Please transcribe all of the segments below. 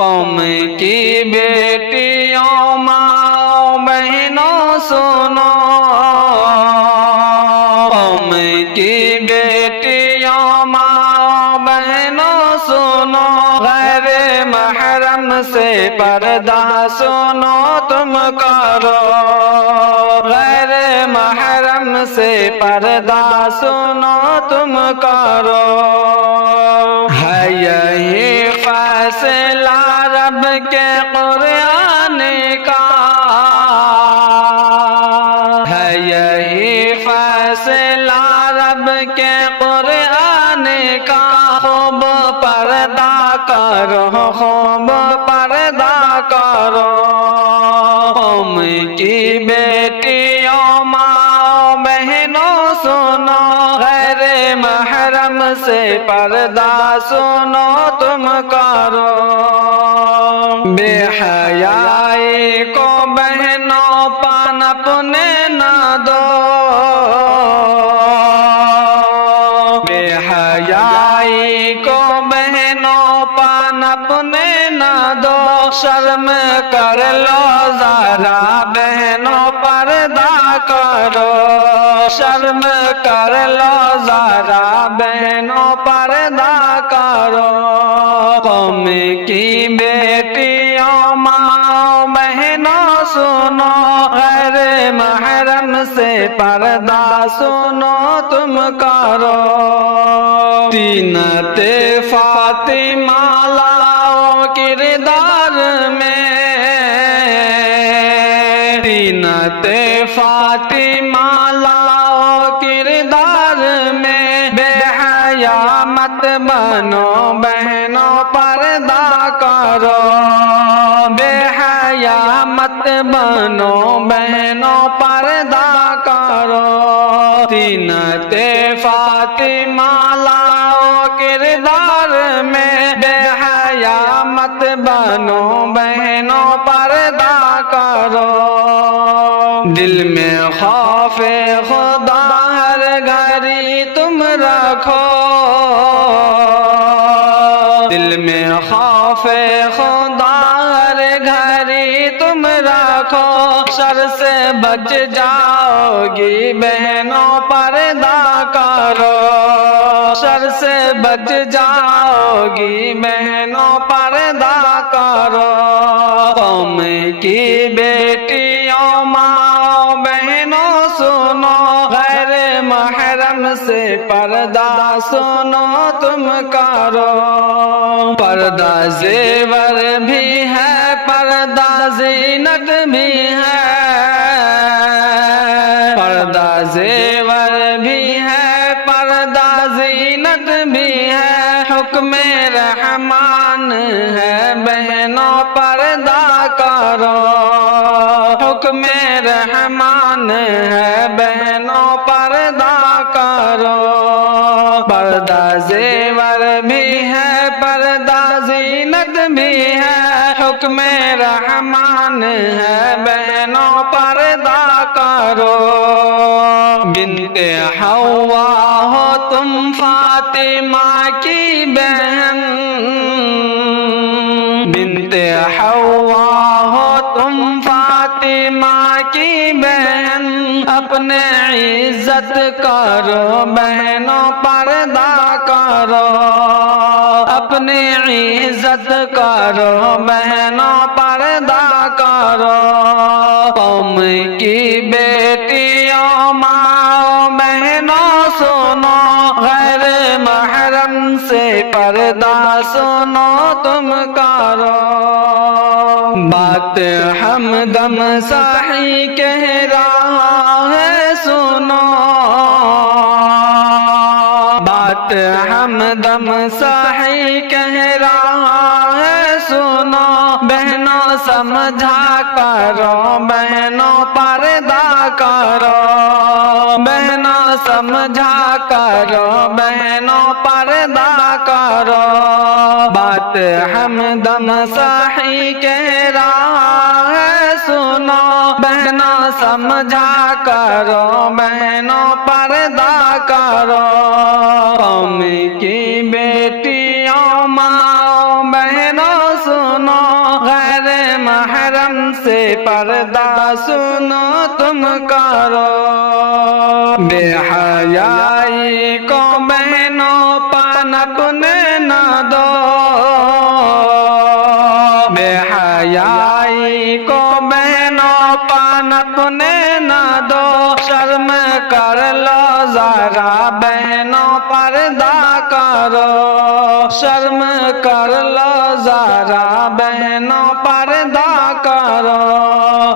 قوم کی بیٹیوں ماں بہنوں سنو، قوم کی بیٹیوں ماں بہنوں سنو، غیر محرم سے پردہ سنو تم کرو، غیر محرم سے پردہ سنو تم کرو، ہے یہی فیصلہ رب کے قرآن کا، ہے یہی فیصلہ رب کے قرآن کا، خوب پردہ کرو، خوب پردہ کرو، قوم کی بیٹیوں ماں بہنوں سنو، غیر محرم سے پردہ سنو تم کرو، بے حیائی کو بہنوں پنپنے نہ دو، بے حیائی کو بہنوں پنپنے نہ دو، شرم کر لو ذرا بہنوں پردہ کرو، شرم کر لو ذرا بہنوں پردہ کرو، قوم کی بیٹیوں ماں بہنوں سنو، غیر محرم سے پردہ سنو تم کرو، زینت فاطمہ لاؤ کردار میں، زینت فاطمہ لاؤ کردار میں، بے حیا مت بنو بہنوں پردہ کرو، بے حیا مت بنو بہنوں پردہ کرو، زینت فاطمہ لاؤ کردار میں، بے حیا مت بنو بہنوں پردہ کرو، دل میں خوف خدا ہر گھڑی تم رکھو، دل میں خوف خدا ہر گھڑی تم رکھو، شر سے بچ جاؤ گی بہنوں پردہ کرو، شر سے بچ جاؤ گی بہنوں پردہ کرو، قوم کی بیٹیوں ماں بہنوں سنو، غیر محرم سے پردہ سنو تم کرو، پردہ زیور بھی ہے پردہ زینت بھی ہے، پردہ زیور بھی ہے پردہ زینت بھی ہے، حکم رحمان ہے بہنوں پردہ کرو، حکم رحمان ہے بہنوں پردہ کرو، پردہ زیور بھی ہے پردہ زینت بھی ہے، حکم رحمان ہے بہنوں پردہ کرو، بنت حوا ہو تم فاطمہ کی بہن، بنت حوا ہو تم فاطمہ کی بہن، اپنے عزت کرو بہنوں پردہ کرو، اپنی عزت کرو بہنوں پردہ کرو، قوم کی بیٹیوں ماں بہنوں سنو، غیر محرم سے پردہ سنو تم کرو، بات ہمدم صاحی کہہ رہا ہے سنو، بات ہمدم صاحی کہہ رہا ہے سنو، بہنوں سمجھا کرو بہنوں پردہ کرو، بہنوں سمجھا کرو بہنوں پردہ کرو، بات ہمدم صاحی کہہ رہا ہے سنو، بہنوں سمجھا کرو بہنوں پردہ کرو، قوم کی بیٹیوں ماں بہنوں سنو، سنو غیر محرم سے پردہ سنو تم کرو بے حیائی کو بہنوں پنپنے نہ دو بے حیائی کو بہنوں پنپنے نہ دو شرم کر لو ذرا بہنوں پردہ کرو شرم کر لو ذرا بہنوں پردہ کرو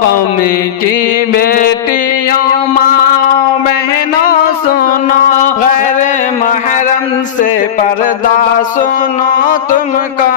قومی کی بیٹیوں ماں بہنوں سنو غیر محرم سے پردہ سنو تم کا